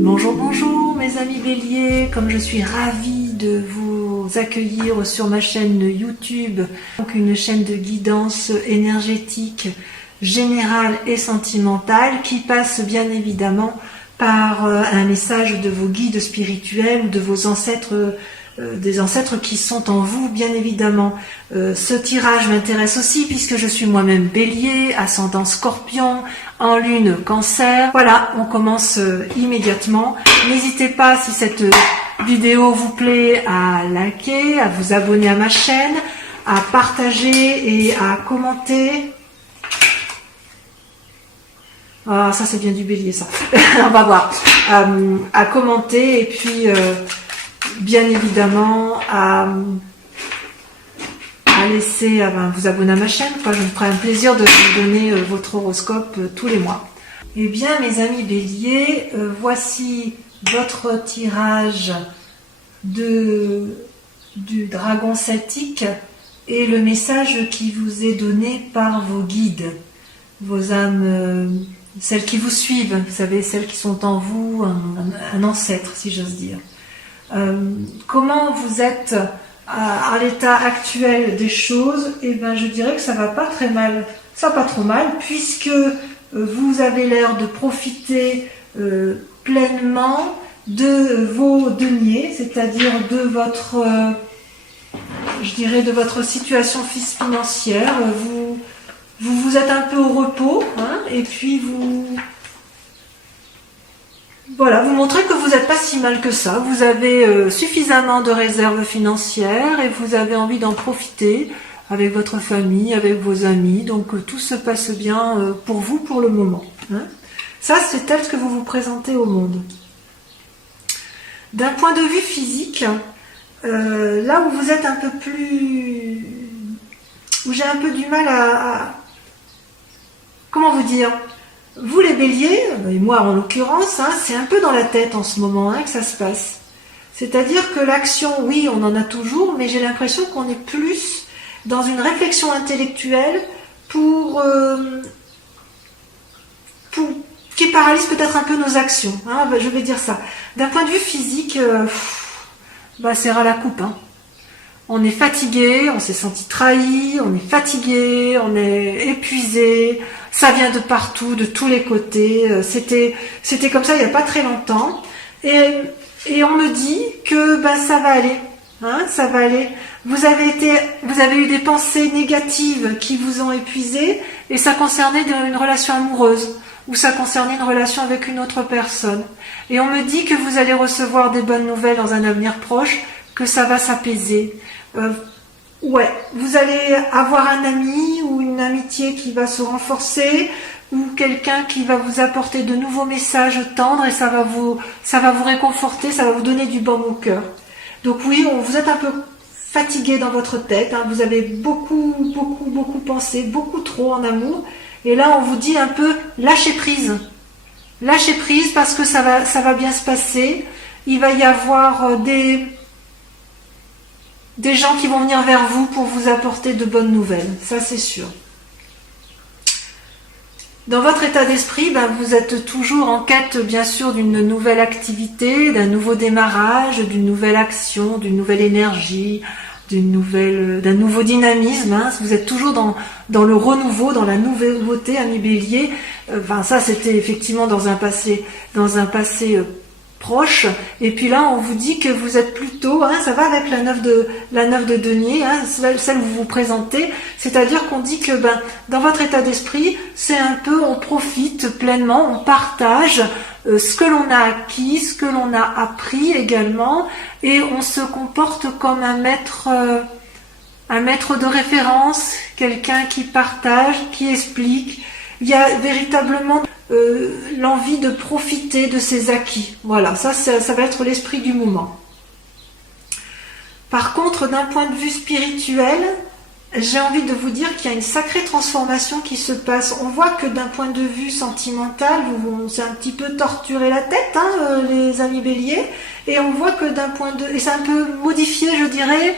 Bonjour, bonjour mes amis béliers, comme je suis ravie de vous accueillir sur ma chaîne YouTube, donc une chaîne de guidance énergétique, générale et sentimentale qui passe bien évidemment par un message de vos guides spirituels ou de vos ancêtres, des ancêtres qui sont en vous bien évidemment. Ce tirage m'intéresse aussi puisque je suis moi-même bélier, ascendant scorpion, en lune cancer. Voilà, on commence immédiatement. N'hésitez pas, si cette vidéo vous plaît, à liker, à vous abonner à ma chaîne, à partager et à commenter. Ah, ça c'est bien du bélier ça. On va voir. À commenter et puis bien évidemment à laisser, vous abonner à ma chaîne. Je me ferai un plaisir de vous donner votre horoscope tous les mois. Eh bien mes amis béliers, voici votre tirage du dragon celtique et le message qui vous est donné par vos guides, vos âmes, celles qui vous suivent, vous savez, celles qui sont en vous, un ancêtre si j'ose dire. Comment vous êtes à l'état actuel des choses? Eh bien, je dirais que ça va pas très mal, ça va pas trop mal, puisque vous avez l'air de profiter pleinement de vos deniers, c'est-à-dire de votre, je dirais, de votre situation financière. Vous êtes un peu au repos, hein, et puis voilà, vous montrez que vous n'êtes pas si mal que ça. Vous avez suffisamment de réserves financières et vous avez envie d'en profiter avec votre famille, avec vos amis. Donc tout se passe bien pour vous pour le moment. Hein. Ça, c'est tel que vous vous présentez au monde. D'un point de vue physique, là où vous êtes un peu plus... où j'ai un peu du mal à... Comment vous dire ? Vous les béliers, et moi en l'occurrence, hein, c'est un peu dans la tête en ce moment que ça se passe. C'est-à-dire que l'action, oui, on en a toujours, mais j'ai l'impression qu'on est plus dans une réflexion intellectuelle qui paralyse peut-être un peu nos actions. Hein, je vais dire ça. D'un point de vue physique, c'est ras la coupe. Hein. On est fatigué, on s'est senti trahi, on est fatigué, on est épuisé, ça vient de partout, de tous les côtés. C'était comme ça il n'y a pas très longtemps. Et on me dit que ça va aller. Hein, ça va aller. Vous avez eu des pensées négatives qui vous ont épuisé et ça concernait une relation amoureuse ou ça concernait une relation avec une autre personne. Et on me dit que vous allez recevoir des bonnes nouvelles dans un avenir proche, que ça va s'apaiser. Ouais, vous allez avoir un ami ou une amitié qui va se renforcer ou quelqu'un qui va vous apporter de nouveaux messages tendres et ça va vous réconforter, ça va vous donner du baume au cœur. Donc oui, vous êtes un peu fatigué dans votre tête, hein, vous avez beaucoup pensé, beaucoup trop en amour et là on vous dit un peu lâchez prise. Lâchez prise parce que ça va bien se passer, il va y avoir des gens qui vont venir vers vous pour vous apporter de bonnes nouvelles, ça c'est sûr. Dans votre état d'esprit, vous êtes toujours en quête bien sûr d'une nouvelle activité, d'un nouveau démarrage, d'une nouvelle action, d'une nouvelle énergie, d'un nouveau dynamisme. Hein. Vous êtes toujours dans le renouveau, dans la nouveauté, ami bélier. Ça c'était effectivement dans un passé proche, et puis là on vous dit que vous êtes plutôt, hein, ça va avec la neuf de denier, hein, celle où vous vous présentez, c'est-à-dire qu'on dit que dans votre état d'esprit, c'est un peu, on profite pleinement, on partage ce que l'on a acquis, ce que l'on a appris également, et on se comporte comme un maître de référence, quelqu'un qui partage, qui explique. Il y a véritablement l'envie de profiter de ses acquis. Voilà, ça va être l'esprit du moment. Par contre, d'un point de vue spirituel, j'ai envie de vous dire qu'il y a une sacrée transformation qui se passe. On voit que d'un point de vue sentimental, on s'est un petit peu torturé la tête, hein, les amis béliers, et on voit que et c'est un peu modifié, je dirais,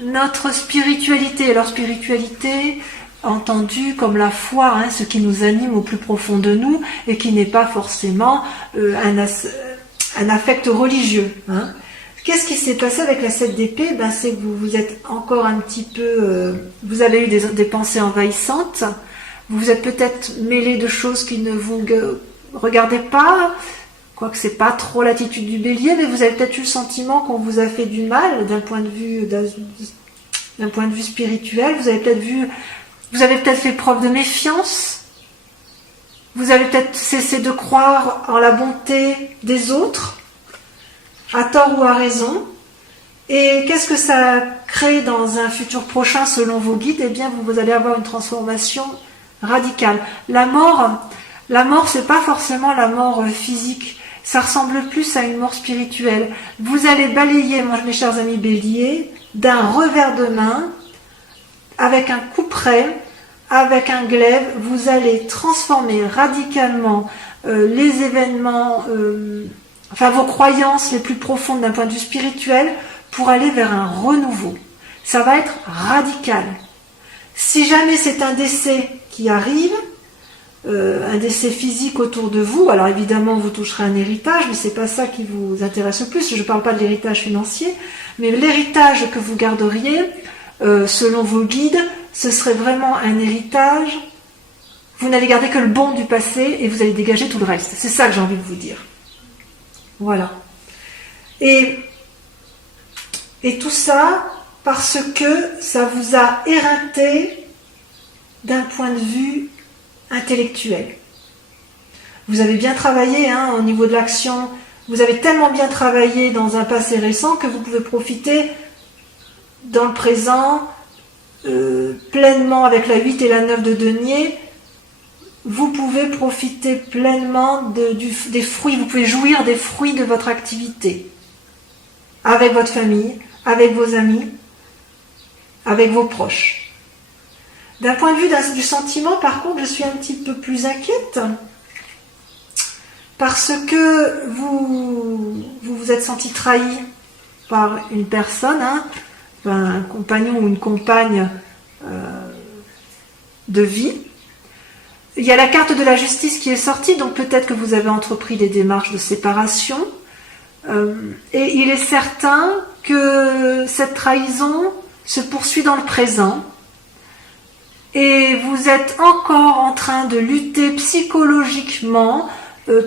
notre spiritualité. Alors spiritualité, entendu comme la foi, hein, ce qui nous anime au plus profond de nous et qui n'est pas forcément un affect religieux. Hein. Qu'est-ce qui s'est passé avec la 7 d'épée? Ben, c'est que vous êtes encore un petit peu... vous avez eu des pensées envahissantes. Vous vous êtes peut-être mêlé de choses qui ne vous regardaient pas. Quoique c'est pas trop l'attitude du bélier, mais vous avez peut-être eu le sentiment qu'on vous a fait du mal d'un point de vue spirituel. Vous avez peut-être fait preuve de méfiance. Vous avez peut-être cessé de croire en la bonté des autres, à tort ou à raison. Et qu'est-ce que ça crée dans un futur prochain selon vos guides? Eh bien, vous allez avoir une transformation radicale. La mort, c'est pas forcément la mort physique. Ça ressemble plus à une mort spirituelle. Vous allez balayer, mes chers amis béliers, d'un revers de main, avec un couperet, avec un glaive, vous allez transformer radicalement les événements, vos croyances les plus profondes d'un point de vue spirituel pour aller vers un renouveau. Ça va être radical. Si jamais c'est un décès qui arrive, un décès physique autour de vous, alors évidemment vous toucherez un héritage, mais c'est pas ça qui vous intéresse le plus. Je ne parle pas de l'héritage financier, mais l'héritage que vous garderiez, selon vos guides, ce serait vraiment un héritage. Vous n'allez garder que le bon du passé et vous allez dégager tout le reste. C'est ça que j'ai envie de vous dire. Voilà. Et tout ça parce que ça vous a éreinté d'un point de vue intellectuel. Vous avez bien travaillé au niveau de l'action. Vous avez tellement bien travaillé dans un passé récent que vous pouvez profiter dans le présent pleinement avec la 8 et la 9 de denier. Vous pouvez profiter pleinement des fruits, vous pouvez jouir des fruits de votre activité avec votre famille, avec vos amis, avec vos proches. D'un point de vue du sentiment, par contre, je suis un petit peu plus inquiète parce que vous vous êtes senti trahi par une personne, un compagnon ou une compagne de vie. Il y a la carte de la justice qui est sortie, donc peut-être que vous avez entrepris des démarches de séparation. Et il est certain que cette trahison se poursuit dans le présent. Et vous êtes encore en train de lutter psychologiquement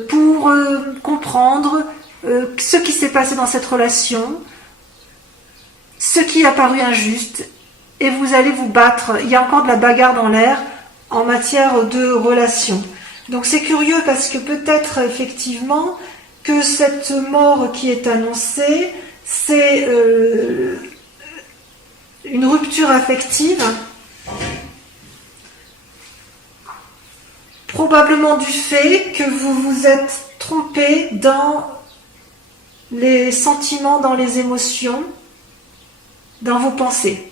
pour comprendre ce qui s'est passé dans cette relation, ce qui a paru injuste, et vous allez vous battre. Il y a encore de la bagarre dans l'air en matière de relation. Donc c'est curieux parce que peut-être effectivement que cette mort qui est annoncée, c'est une rupture affective, probablement du fait que vous vous êtes trompé dans les sentiments, dans les émotions, dans vos pensées.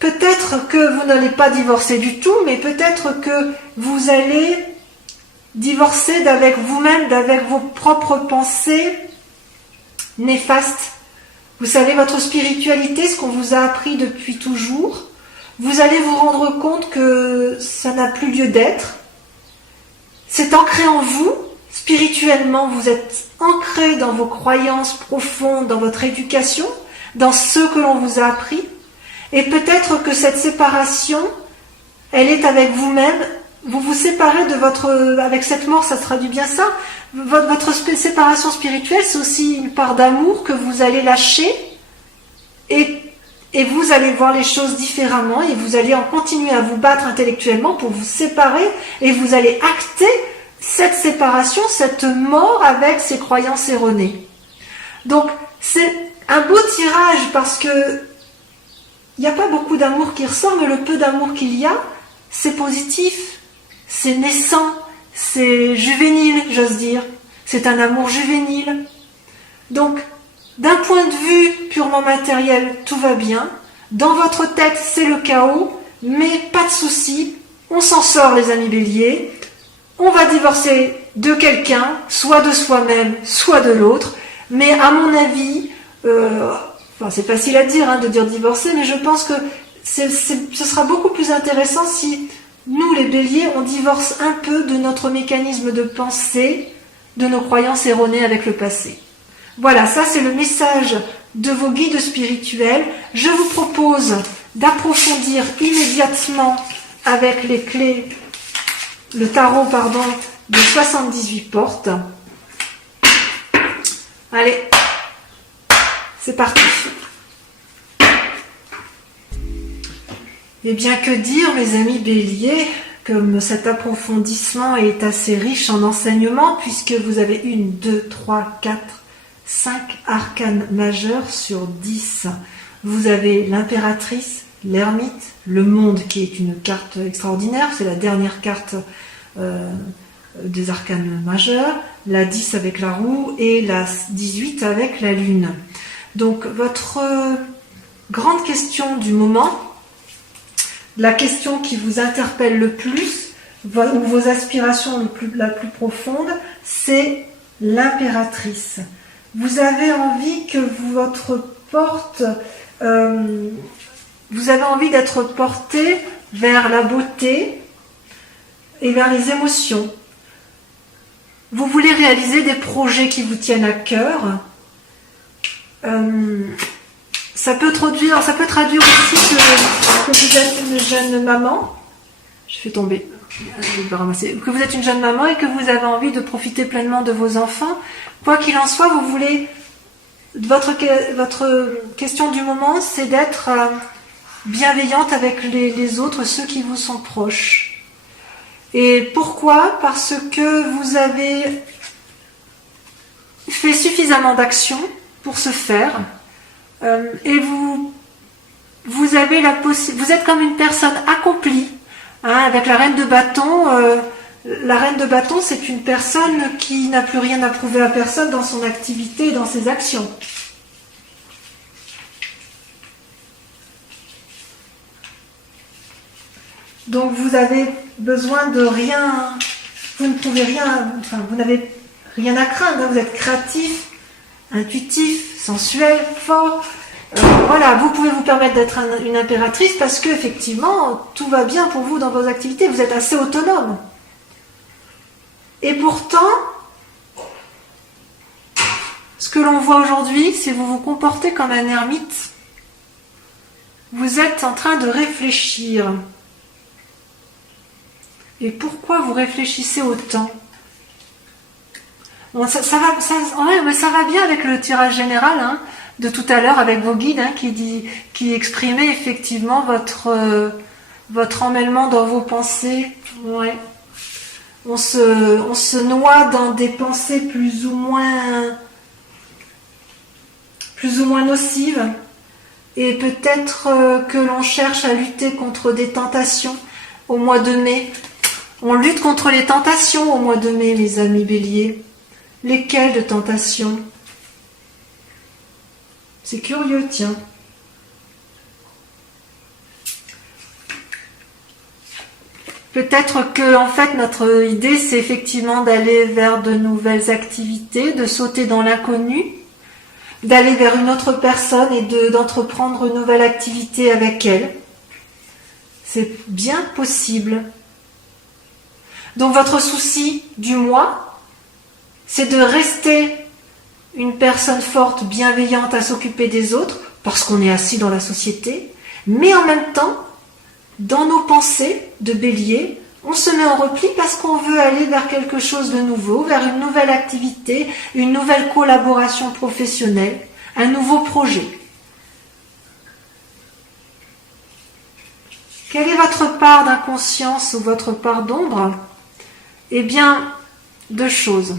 Peut-être que vous n'allez pas divorcer du tout, mais peut-être que vous allez divorcer d'avec vous-même, d'avec vos propres pensées néfastes. Vous savez, votre spiritualité, ce qu'on vous a appris depuis toujours, vous allez vous rendre compte que ça n'a plus lieu d'être. C'est ancré en vous, spirituellement, vous êtes ancré dans vos croyances profondes, dans votre éducation, dans ce que l'on vous a appris. Et peut-être que cette séparation, elle est avec vous-même. Vous vous séparez de votre... Avec cette mort, ça traduit bien ça. Votre séparation spirituelle, c'est aussi une part d'amour que vous allez lâcher. Et vous allez voir les choses différemment et vous allez en continuer à vous battre intellectuellement pour vous séparer et vous allez acter cette séparation, cette mort avec ces croyances erronées. Donc, c'est un beau tirage parce que il n'y a pas beaucoup d'amour qui ressort, mais le peu d'amour qu'il y a, c'est positif, c'est naissant, c'est juvénile, j'ose dire. C'est un amour juvénile. Donc, d'un point de vue purement matériel, tout va bien. Dans votre tête, c'est le chaos, mais pas de souci. On s'en sort, les amis béliers. On va divorcer de quelqu'un, soit de soi-même, soit de l'autre. Mais à mon avis, c'est facile à dire, de dire divorcer, mais je pense que ce sera beaucoup plus intéressant si nous, les béliers, on divorce un peu de notre mécanisme de pensée de nos croyances erronées avec le passé. Voilà, ça c'est le message de vos guides spirituels. Je vous propose d'approfondir immédiatement avec les clés, le tarot, pardon, de 78 portes. Allez, c'est parti. Eh bien, que dire, mes amis béliers, comme cet approfondissement est assez riche en enseignements, puisque vous avez 1, 2, 3, 4, 5 arcanes majeurs sur 10. Vous avez l'impératrice, l'ermite, le monde qui est une carte extraordinaire, c'est la dernière carte des arcanes majeures, la 10 avec la roue et la 18 avec la lune. Donc votre grande question du moment, la question qui vous interpelle le plus, ou vos aspirations la plus profonde, c'est l'impératrice. Vous avez envie que votre porte, vous avez envie d'être porté vers la beauté et vers les émotions. Vous voulez réaliser des projets qui vous tiennent à cœur. Ça peut traduire aussi que vous êtes une jeune maman. Je fais tomber. Je vais ramasser. Que vous êtes une jeune maman et que vous avez envie de profiter pleinement de vos enfants. Quoi qu'il en soit, vous voulez. Votre question du moment, c'est d'être bienveillante avec les autres, ceux qui vous sont proches. Et pourquoi ? Parce que vous avez fait suffisamment d'actions pour ce faire. Et vous avez vous êtes comme une personne accomplie, hein, avec la reine de bâton. La reine de bâton, c'est une personne qui n'a plus rien à prouver à personne dans son activité et dans ses actions. Donc vous avez besoin de rien, vous ne pouvez rien, enfin vous n'avez rien à craindre, hein, vous êtes créatif, intuitif, sensuel, fort. Voilà, vous pouvez vous permettre d'être une impératrice parce que effectivement tout va bien pour vous dans vos activités, vous êtes assez autonome. Et pourtant, ce que l'on voit aujourd'hui, c'est que vous vous comportez comme un ermite. Vous êtes en train de réfléchir. Et pourquoi vous réfléchissez autant ? Bon, ça va bien avec le tirage général, hein, de tout à l'heure avec vos guides, hein, qui exprimaient effectivement votre emmêlement dans vos pensées. Ouais. On se noie dans des pensées plus ou moins nocives, et peut-être que l'on cherche à lutter contre des tentations au mois de mai. On lutte contre les tentations au mois de mai, mes amis béliers. Lesquelles de tentations ? C'est curieux, tiens. Peut-être que, en fait, notre idée, c'est effectivement d'aller vers de nouvelles activités, de sauter dans l'inconnu, d'aller vers une autre personne et d'entreprendre une nouvelle activité avec elle. C'est bien possible. Donc votre souci du mois, c'est de rester une personne forte, bienveillante à s'occuper des autres, parce qu'on est assis dans la société, mais en même temps, dans nos pensées de bélier, on se met en repli parce qu'on veut aller vers quelque chose de nouveau, vers une nouvelle activité, une nouvelle collaboration professionnelle, un nouveau projet. Quelle est votre part d'inconscience ou votre part d'ombre ? Eh bien, deux choses.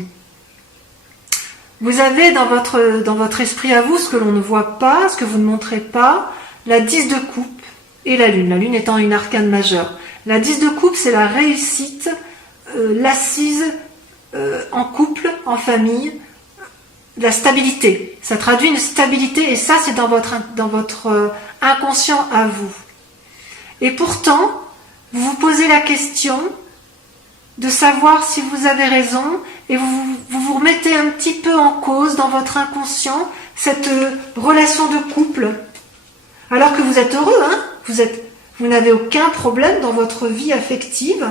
Vous avez dans votre esprit à vous ce que l'on ne voit pas, ce que vous ne montrez pas, la 10 de coupe et la lune étant une arcane majeure. La 10 de coupe, c'est la réussite, l'assise en couple, en famille, la stabilité. Ça traduit une stabilité et ça, c'est dans votre inconscient à vous. Et pourtant, vous vous posez la question de savoir si vous avez raison et vous remettez un petit peu en cause dans votre inconscient cette relation de couple. Alors que vous êtes heureux, hein, vous n'avez aucun problème dans votre vie affective,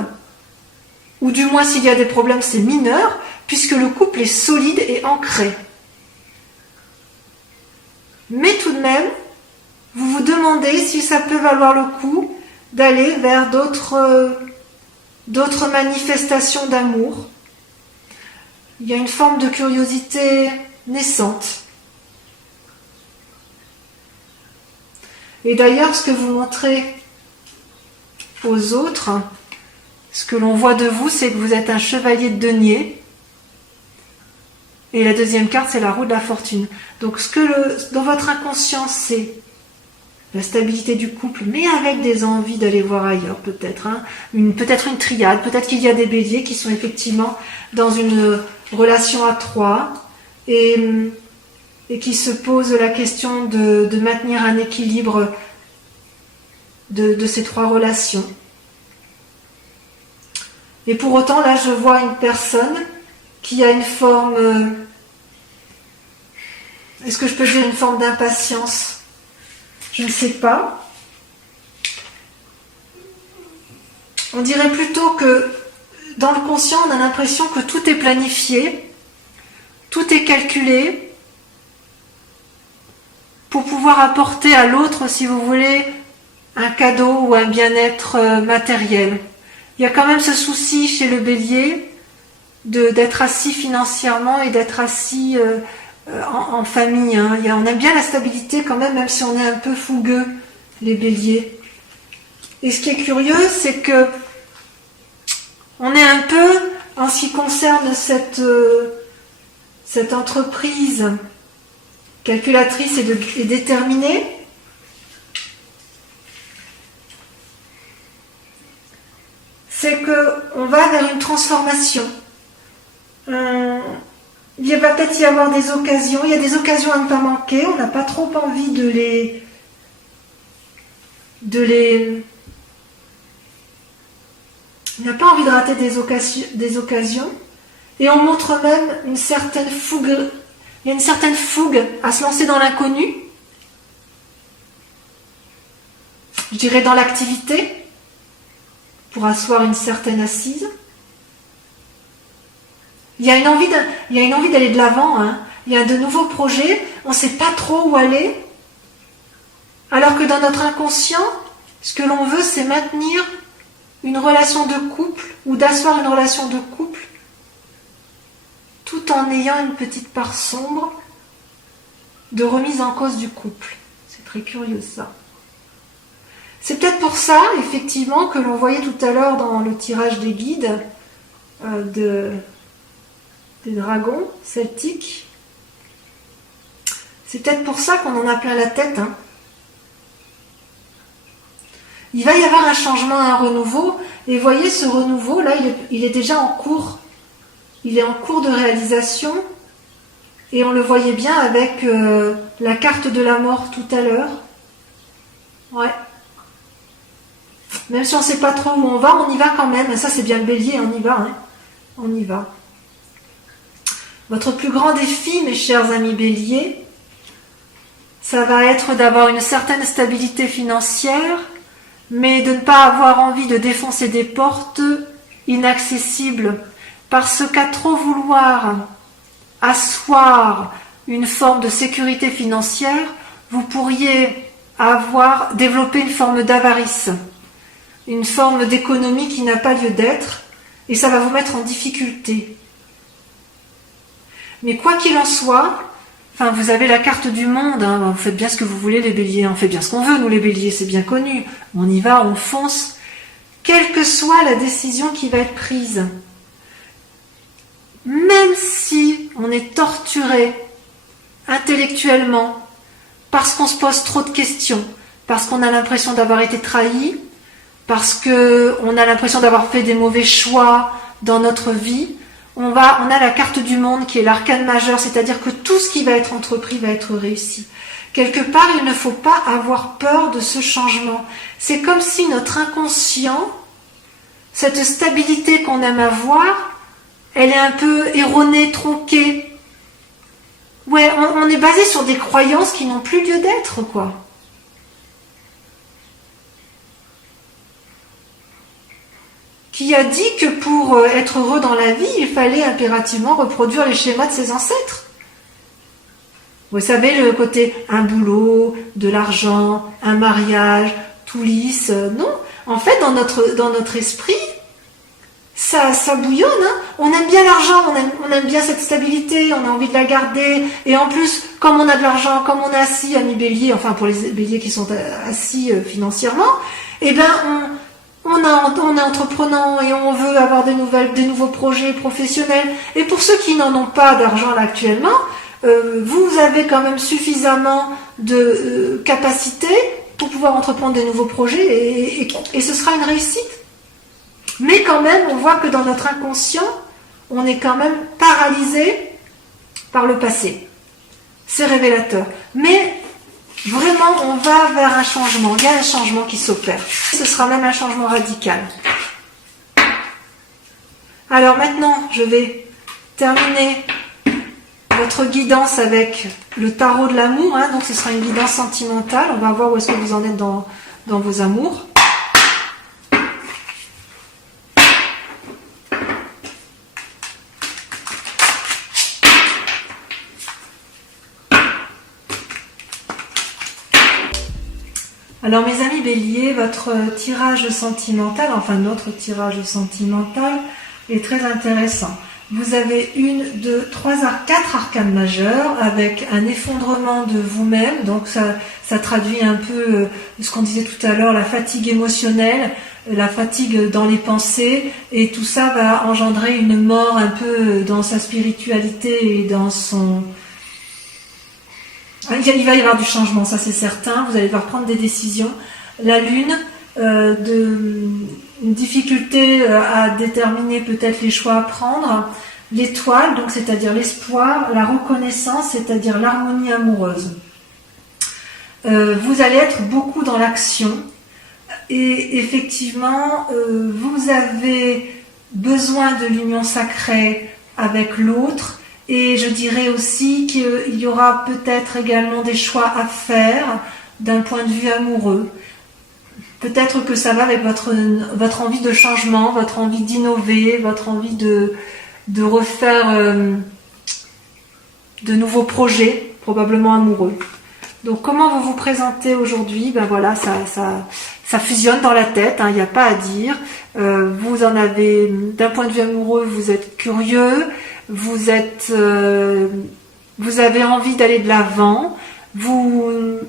ou du moins s'il y a des problèmes, c'est mineur, puisque le couple est solide et ancré. Mais tout de même, vous vous demandez si ça peut valoir le coup d'aller vers d'autres manifestations d'amour. Il y a une forme de curiosité naissante. Et d'ailleurs, ce que vous montrez aux autres, ce que l'on voit de vous, c'est que vous êtes un chevalier de denier. Et la deuxième carte, c'est la roue de la fortune. Donc, dans votre inconscient, c'est la stabilité du couple, mais avec des envies d'aller voir ailleurs, peut-être. Peut-être une triade, peut-être qu'il y a des béliers qui sont effectivement dans une relation à trois et qui se posent la question de maintenir un équilibre de ces trois relations. Et pour autant, là, je vois une personne qui a une forme... est-ce que je peux dire une forme d'impatience ? Je ne sais pas. On dirait plutôt que dans le conscient, on a l'impression que tout est planifié, tout est calculé pour pouvoir apporter à l'autre, si vous voulez, un cadeau ou un bien-être matériel. Il y a quand même ce souci chez le bélier d'être assis financièrement et d'être assis en famille. On aime bien la stabilité quand même si on est un peu fougueux, les béliers. Et ce qui est curieux, c'est que on est un peu, en ce qui concerne cette entreprise calculatrice et déterminée, c'est qu'on va vers une transformation. Il va peut-être y avoir des occasions, il y a des occasions à ne pas manquer, on n'a pas trop envie on n'a pas envie de rater des occasions, et on montre même une certaine fougue, il y a une certaine fougue à se lancer dans l'inconnu, je dirais dans l'activité, pour asseoir une certaine assise. Il y a une envie d'aller de l'avant, Il y a de nouveaux projets, on ne sait pas trop où aller. Alors que dans notre inconscient, ce que l'on veut, c'est maintenir une relation de couple ou d'asseoir une relation de couple tout en ayant une petite part sombre de remise en cause du couple. C'est très curieux ça. C'est peut-être pour ça, effectivement, que l'on voyait tout à l'heure dans le tirage des guides des dragons celtiques. C'est peut-être pour ça qu'on en a plein la tête. Il va y avoir un changement, un renouveau. Et vous voyez, ce renouveau, là, il est déjà en cours. Il est en cours de réalisation. Et on le voyait bien avec la carte de la mort tout à l'heure. Ouais. Même si on ne sait pas trop où on y va quand même. Ça, c'est bien le bélier, on y va. On y va. Votre plus grand défi, mes chers amis béliers, ça va être d'avoir une certaine stabilité financière, mais de ne pas avoir envie de défoncer des portes inaccessibles, parce qu'à trop vouloir asseoir une forme de sécurité financière, vous pourriez développer une forme d'avarice, une forme d'économie qui n'a pas lieu d'être, et ça va vous mettre en difficulté. Mais quoi qu'il en soit, vous avez la carte du monde, vous faites bien ce que vous voulez les béliers, on fait bien ce qu'on veut, nous les béliers, c'est bien connu. On y va, on fonce, quelle que soit la décision qui va être prise. Même si on est torturé intellectuellement, parce qu'on se pose trop de questions, parce qu'on a l'impression d'avoir été trahi, parce qu'on a l'impression d'avoir fait des mauvais choix dans notre vie, on a la carte du monde qui est l'arcane majeur, c'est-à-dire que tout ce qui va être entrepris va être réussi. Quelque part, il ne faut pas avoir peur de ce changement. C'est comme si notre inconscient, cette stabilité qu'on aime avoir, elle est un peu erronée, tronquée. Ouais, on est basé sur des croyances qui n'ont plus lieu d'être, quoi. qui a dit que pour être heureux dans la vie, il fallait impérativement reproduire les schémas de ses ancêtres. Vous savez, le côté un boulot, de l'argent, un mariage, tout lisse, non. En fait, dans notre esprit, ça bouillonne. Hein. On aime bien l'argent, on aime bien cette stabilité, on a envie de la garder. Et en plus, comme on a de l'argent, comme on est assis à mi-bélier, enfin pour les béliers qui sont assis financièrement, eh ben on est entreprenant et on veut avoir des nouveaux projets professionnels. Et pour ceux qui n'en ont pas d'argent là actuellement, vous avez quand même suffisamment de capacité pour pouvoir entreprendre des nouveaux projets et ce sera une réussite. Mais quand même, on voit que dans notre inconscient, on est quand même paralysé par le passé. C'est révélateur. Mais vraiment, on va vers un changement. Il y a un changement qui s'opère. Ce sera même un changement radical. Alors maintenant, je vais terminer votre guidance avec le tarot de l'amour. Hein. Donc ce sera une guidance sentimentale. On va voir où est-ce que vous en êtes dans vos amours. Alors mes amis béliers, votre tirage sentimental, enfin notre tirage sentimental est très intéressant. Vous avez 4 arcanes majeures avec un effondrement de vous-même, donc ça traduit un peu ce qu'on disait tout à l'heure, la fatigue émotionnelle, la fatigue dans les pensées, et tout ça va engendrer une mort un peu dans sa spiritualité et dans son... Il va y avoir du changement, ça c'est certain, vous allez devoir prendre des décisions. La lune, une difficulté à déterminer peut-être les choix à prendre. L'étoile, donc c'est-à-dire l'espoir. La reconnaissance, c'est-à-dire l'harmonie amoureuse. Vous allez être beaucoup dans l'action. Et effectivement, vous avez besoin de l'union sacrée avec l'autre. Et je dirais aussi qu'il y aura peut-être également des choix à faire d'un point de vue amoureux. Peut-être que ça va avec votre envie de changement, votre envie d'innover, votre envie de refaire de nouveaux projets, probablement amoureux. Donc comment vous vous présentez aujourd'hui? Ben voilà, ça fusionne dans la tête, hein, il n'y a pas à dire. Vous en avez, d'un point de vue amoureux, vous êtes curieux, vous avez envie d'aller de l'avant, vous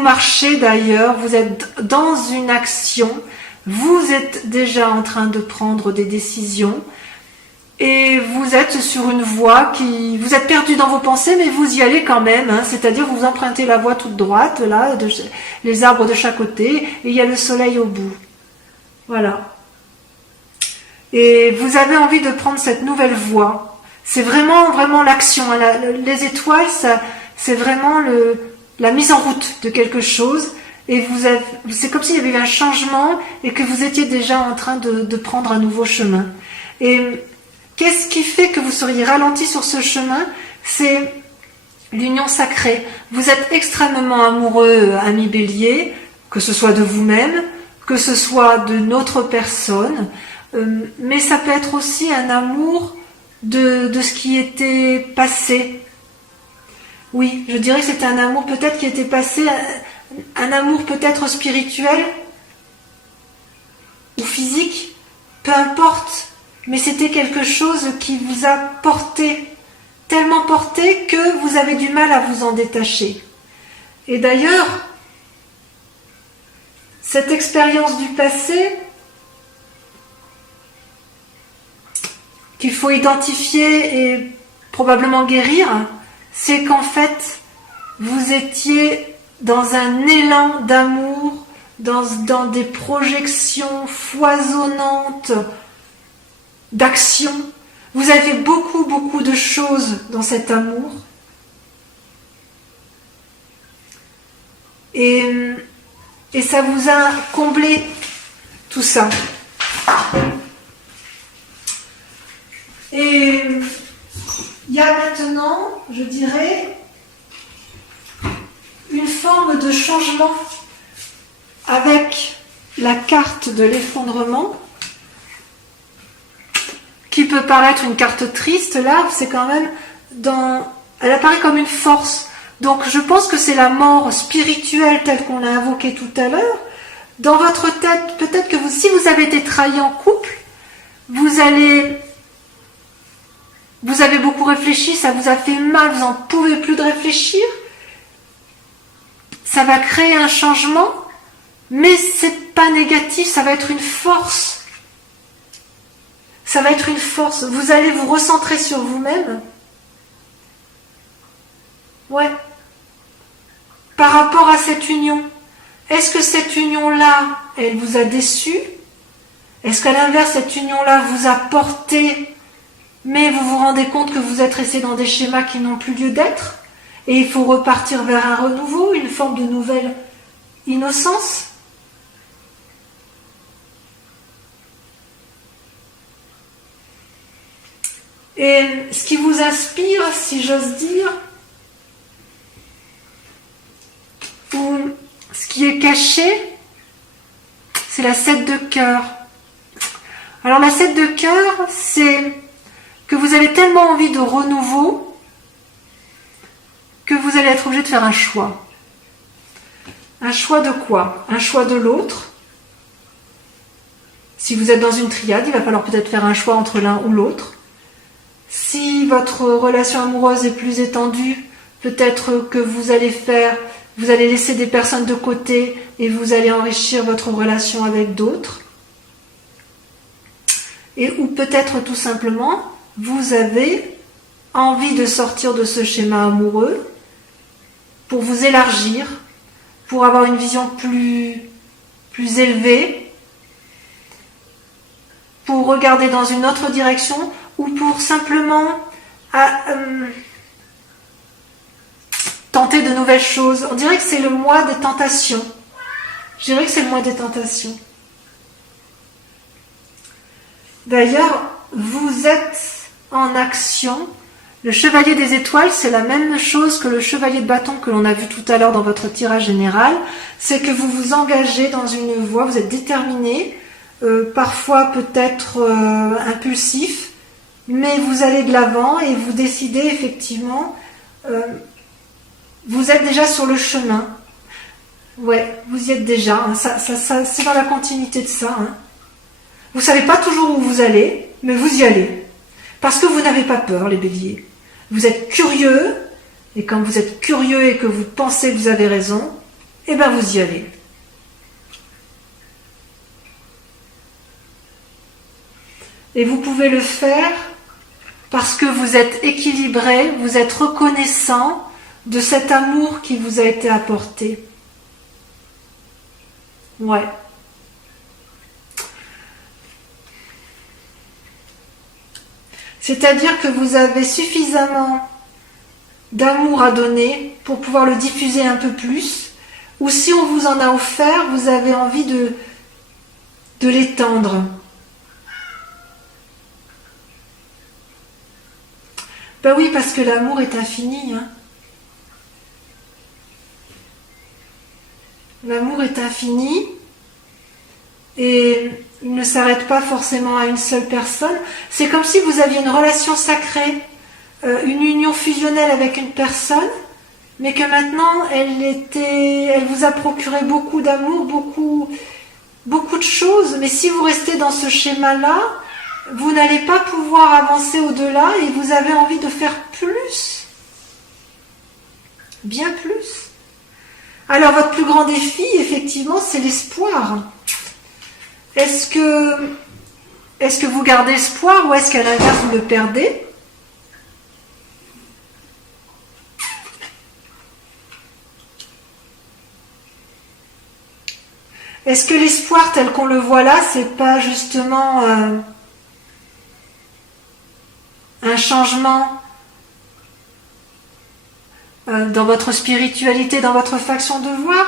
marchez d'ailleurs, vous êtes dans une action, vous êtes déjà en train de prendre des décisions et vous êtes sur une voie vous êtes perdu dans vos pensées mais vous y allez quand même, hein, c'est-à-dire vous empruntez la voie toute droite, là, les arbres de chaque côté et il y a le soleil au bout. Voilà. Et vous avez envie de prendre cette nouvelle voie. C'est vraiment l'action. Les étoiles, c'est vraiment la mise en route de quelque chose. Et c'est comme s'il y avait eu un changement et que vous étiez déjà en train de prendre un nouveau chemin. Et qu'est-ce qui fait que vous seriez ralenti sur ce chemin? C'est l'union sacrée. Vous êtes extrêmement amoureux, ami bélier, que ce soit de vous-même, que ce soit de notre personne. Mais ça peut être aussi un amour de ce qui était passé. Oui, je dirais que c'était un amour peut-être qui était passé, un amour peut-être spirituel ou physique, peu importe, mais c'était quelque chose qui vous a porté, tellement porté que vous avez du mal à vous en détacher. Et d'ailleurs, cette expérience du passé, qu'il faut identifier et probablement guérir, c'est qu'en fait, vous étiez dans un élan d'amour, dans des projections foisonnantes d'action. Vous avez beaucoup de choses dans cet amour. Et ça vous a comblé tout ça. Et il y a maintenant, je dirais, une forme de changement avec la carte de l'effondrement. qui peut paraître une carte triste, là, c'est quand même elle apparaît comme une force. Donc je pense que c'est la mort spirituelle telle qu'on l'a invoquée tout à l'heure. Dans votre tête, peut-être que si vous avez été trahi en couple, vous avez beaucoup réfléchi, ça vous a fait mal, vous n'en pouvez plus de réfléchir. Ça va créer un changement, mais c'est pas négatif, ça va être une force. Ça va être une force. Vous allez vous recentrer sur vous-même. Ouais. Par rapport à cette union, est-ce que cette union-là, elle vous a déçu? Est-ce qu'à l'inverse, cette union-là vous a porté, mais vous vous rendez compte que vous êtes resté dans des schémas qui n'ont plus lieu d'être? Et il faut repartir vers un renouveau, une forme de nouvelle innocence? Et ce qui vous inspire, si j'ose dire, ou ce qui est caché, c'est la 7 de cœur. Alors la 7 de cœur, c'est que vous avez tellement envie de renouveau que vous allez être obligé de faire un choix. Un choix de quoi? Un choix de l'autre. Si vous êtes dans une triade, il va falloir peut-être faire un choix entre l'un ou l'autre. Si votre relation amoureuse est plus étendue, peut-être que vous allez laisser des personnes de côté et vous allez enrichir votre relation avec d'autres. Ou peut-être tout simplement, vous avez envie de sortir de ce schéma amoureux pour vous élargir, pour avoir une vision plus élevée, pour regarder dans une autre direction ou pour simplement tenter de nouvelles choses. On dirait que c'est le mois des tentations. Je dirais que c'est le mois des tentations. D'ailleurs, vous êtes en action. Le chevalier des étoiles, c'est la même chose que le chevalier de bâton que l'on a vu tout à l'heure dans votre tirage général. C'est que vous vous engagez dans une voie, vous êtes déterminé, parfois peut-être impulsif, mais vous allez de l'avant et vous décidez effectivement, vous êtes déjà sur le chemin. Ouais, vous y êtes déjà, hein. Ça, c'est dans la continuité de ça. Hein. Vous ne savez pas toujours où vous allez, mais vous y allez. Parce que vous n'avez pas peur, les béliers. Vous êtes curieux, et quand vous êtes curieux et que vous pensez que vous avez raison, eh bien vous y allez. Et vous pouvez le faire parce que vous êtes équilibré, vous êtes reconnaissant de cet amour qui vous a été apporté. Ouais. C'est-à-dire que vous avez suffisamment d'amour à donner pour pouvoir le diffuser un peu plus, ou si on vous en a offert, vous avez envie de l'étendre. Ben oui, parce que l'amour est infini. Hein. L'amour est infini et il ne s'arrête pas forcément à une seule personne. C'est comme si vous aviez une relation sacrée, une union fusionnelle avec une personne, mais que maintenant elle vous a procuré beaucoup d'amour, beaucoup de choses. Mais si vous restez dans ce schéma-là, vous n'allez pas pouvoir avancer au-delà et vous avez envie de faire plus. Bien plus. Alors votre plus grand défi, effectivement, c'est l'espoir. Est-ce que vous gardez espoir ou est-ce qu'à l'inverse vous le perdez? Est-ce que l'espoir tel qu'on le voit là, c'est pas justement un changement dans votre spiritualité, dans votre façon de voir?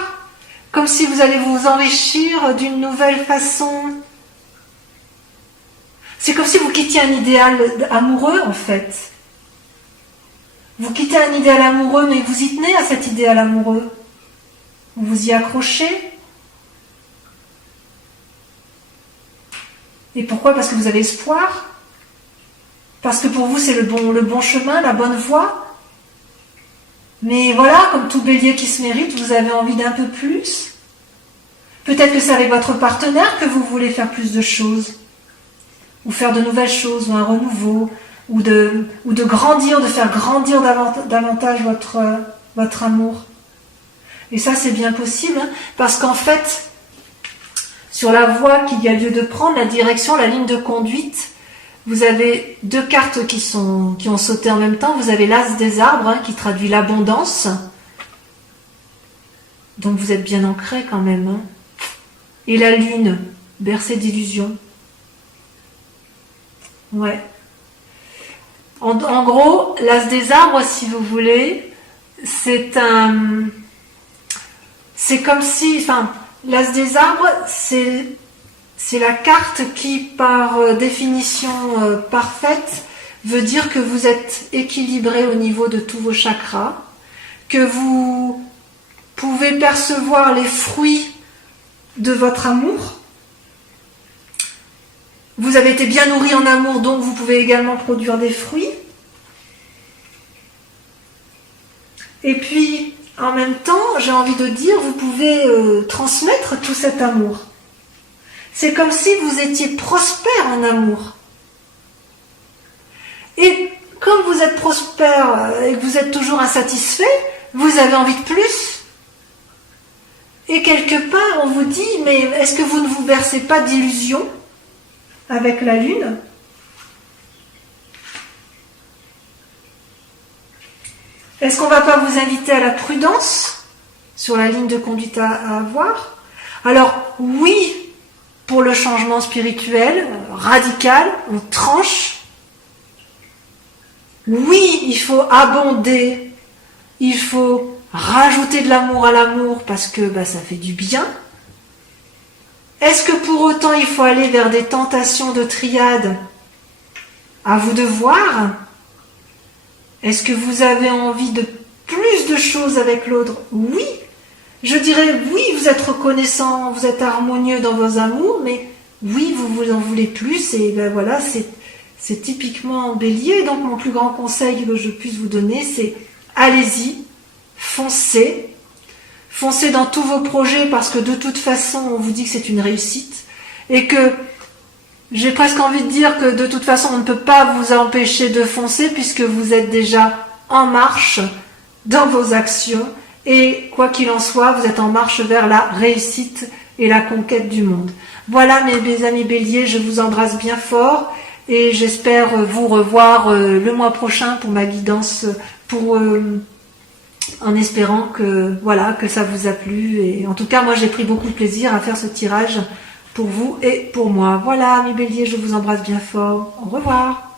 Comme si vous allez vous enrichir d'une nouvelle façon. C'est comme si vous quittiez un idéal amoureux, en fait. Vous quittez un idéal amoureux, mais vous y tenez à cet idéal amoureux. Vous vous y accrochez. Et pourquoi? Parce que vous avez espoir. parce que pour vous c'est le bon chemin, la bonne voie. Mais voilà, comme tout bélier qui se mérite, vous avez envie d'un peu plus. Peut-être que c'est avec votre partenaire que vous voulez faire plus de choses, ou faire de nouvelles choses, ou un renouveau, ou de grandir, de faire grandir davantage votre amour. Et ça, c'est bien possible, hein, parce qu'en fait, sur la voie qu'il y a lieu de prendre, la direction, la ligne de conduite, vous avez deux cartes qui ont sauté en même temps. Vous avez l'As des arbres, hein, qui traduit l'abondance. Donc vous êtes bien ancré quand même. Hein. Et la lune, bercée d'illusions. Ouais. En gros, l'As des arbres, si vous voulez, c'est comme si, enfin, l'As des arbres, c'est la carte qui, par définition parfaite, veut dire que vous êtes équilibré au niveau de tous vos chakras, que vous pouvez percevoir les fruits de votre amour. Vous avez été bien nourri en amour, donc vous pouvez également produire des fruits. Et puis, en même temps, j'ai envie de dire, vous pouvez transmettre tout cet amour. C'est comme si vous étiez prospère en amour. Et comme vous êtes prospère et que vous êtes toujours insatisfait, vous avez envie de plus. Et quelque part, on vous dit, mais est-ce que vous ne vous bercez pas d'illusions avec la lune ? Est-ce qu'on ne va pas vous inviter à la prudence sur la ligne de conduite à avoir ? Alors, oui, pour le changement spirituel, radical, on tranche. Oui, il faut abonder, il faut rajouter de l'amour à l'amour parce que ça fait du bien. Est-ce que pour autant il faut aller vers des tentations de triade ? À vous de voir. Est-ce que vous avez envie de plus de choses avec l'autre ? Oui. Je dirais oui, vous êtes reconnaissant, vous êtes harmonieux dans vos amours, mais oui, vous en voulez plus, et voilà, c'est typiquement bélier. Donc mon plus grand conseil que je puisse vous donner, c'est allez-y, foncez. Foncez dans tous vos projets, parce que de toute façon, on vous dit que c'est une réussite, et que j'ai presque envie de dire que de toute façon, on ne peut pas vous empêcher de foncer, puisque vous êtes déjà en marche dans vos actions, et quoi qu'il en soit, vous êtes en marche vers la réussite et la conquête du monde. Voilà mes amis béliers, je vous embrasse bien fort et j'espère vous revoir le mois prochain pour ma guidance, en espérant que ça vous a plu. Et en tout cas, moi j'ai pris beaucoup de plaisir à faire ce tirage pour vous et pour moi. Voilà mes béliers, je vous embrasse bien fort. Au revoir.